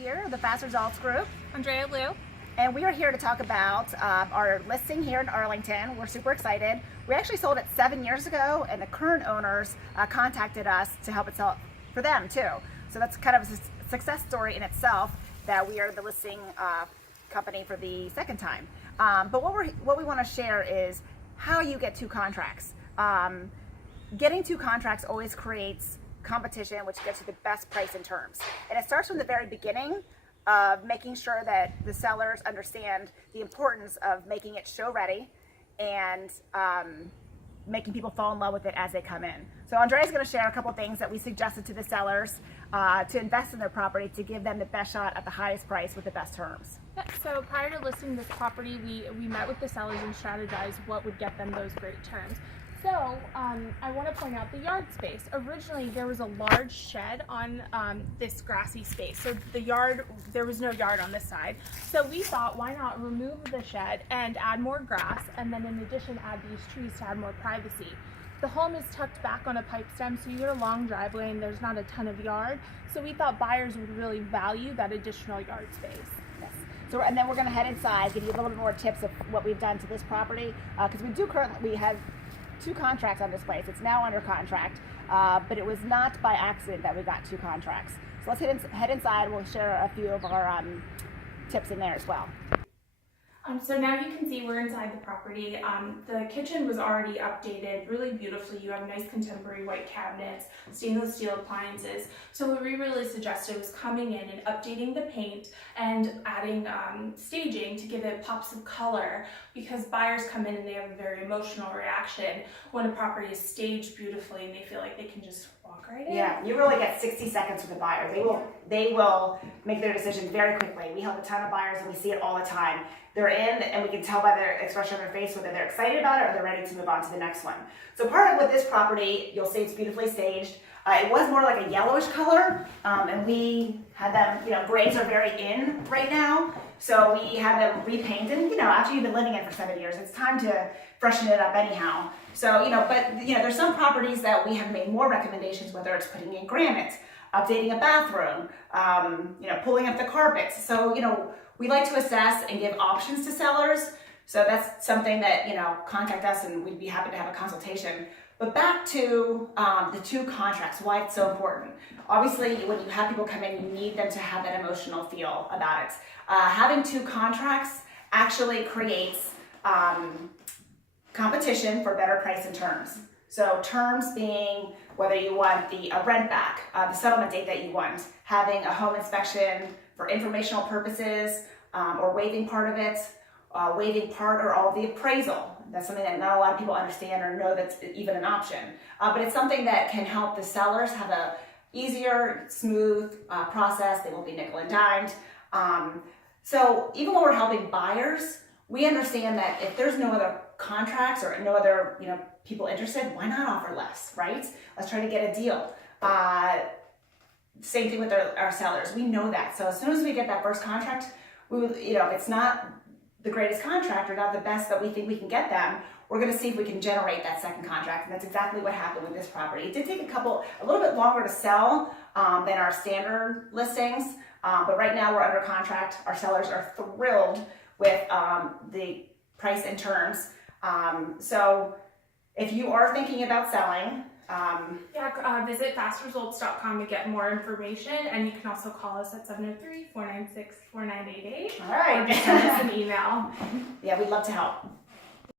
here, the Fast Results Group. Andrea Liu. And we are here to talk about our listing here in Arlington. We're super excited. We actually sold it 7 years ago, and the current owners contacted us to help it sell for them too. So that's kind of a success story in itself that we are the listing company for the second time. But what we want to share is how you get two contracts. Getting two contracts always creates competition, which gets you the best price and terms. And it starts from the very beginning of making sure that the sellers understand the importance of making it show ready and making people fall in love with it as they come in. So Andrea's going to share a couple things that we suggested to the sellers to invest in their property to give them the best shot at the highest price with the best terms. Yeah, so prior to listing this property, we met with the sellers and strategized what would get them those great terms. So I want to point out the yard space. Originally, there was a large shed on this grassy space. So there was no yard on this side. So we thought, why not remove the shed and add more grass, and then in addition add these trees to add more privacy. The home is tucked back on a pipe stem, so you get a long driveway and there's not a ton of yard. So we thought buyers would really value that additional yard space. Yes. So, and then we're going to head inside, give you a little bit more tips of what we've done to this property, because we have 2 contracts on this place. It's now under contract, but it was not by accident that we got 2 contracts. So let's head inside. We'll share a few of our tips in there as well. So now you can see we're inside the property. The kitchen was already updated really beautifully. You have nice contemporary white cabinets, stainless steel appliances. So what we really suggested was coming in and updating the paint and adding staging to give it pops of color, because buyers come in and they have a very emotional reaction when a property is staged beautifully and they feel like they can just walk right in. Yeah, you really get 60 seconds with a buyer. They will make their decision very quickly. We help a ton of buyers and we see it all the time. They're in, and we can tell by their expression on their face whether they're excited about it or they're ready to move on to the next one. So part of with this property, you'll see it's beautifully staged. It was more like a yellowish color, and we had them, grays are very in right now. So we had them repainted. After you've been living in it for 7 years, it's time to freshen it up anyhow. So, there's some properties that we have made more recommendations, whether it's putting in granite, updating a bathroom, pulling up the carpets. So, we like to assess and give options to sellers. So that's something that, contact us and we'd be happy to have a consultation. But back to the 2 contracts, why it's so important. Obviously, when you have people come in, you need them to have that emotional feel about it. Having 2 contracts actually creates competition for better price and terms. So terms being whether you want the rent back, the settlement date that you want, having a home inspection for informational purposes, or waiving part of it, waiving part or all of the appraisal. That's something that not a lot of people understand or know that's even an option. But it's something that can help the sellers have a easier, smooth process. They won't be nickel and dimed. So even when we're helping buyers, we understand that if there's no other contracts or no other people interested, why not offer less, right? Let's try to get a deal. Same thing with our sellers. We know that. So as soon as we get that first contract, if it's not the greatest contract or not the best that we think we can get them, we're going to see if we can generate that second contract. And that's exactly what happened with this property. It did take a little bit longer to sell than our standard listings. But right now we're under contract. Our sellers are thrilled with the price and terms. So if you are thinking about selling, visit fastresults.com to get more information, and you can also call us at 703-496-4988. All right. Or just send us an email. Yeah, we'd love to help.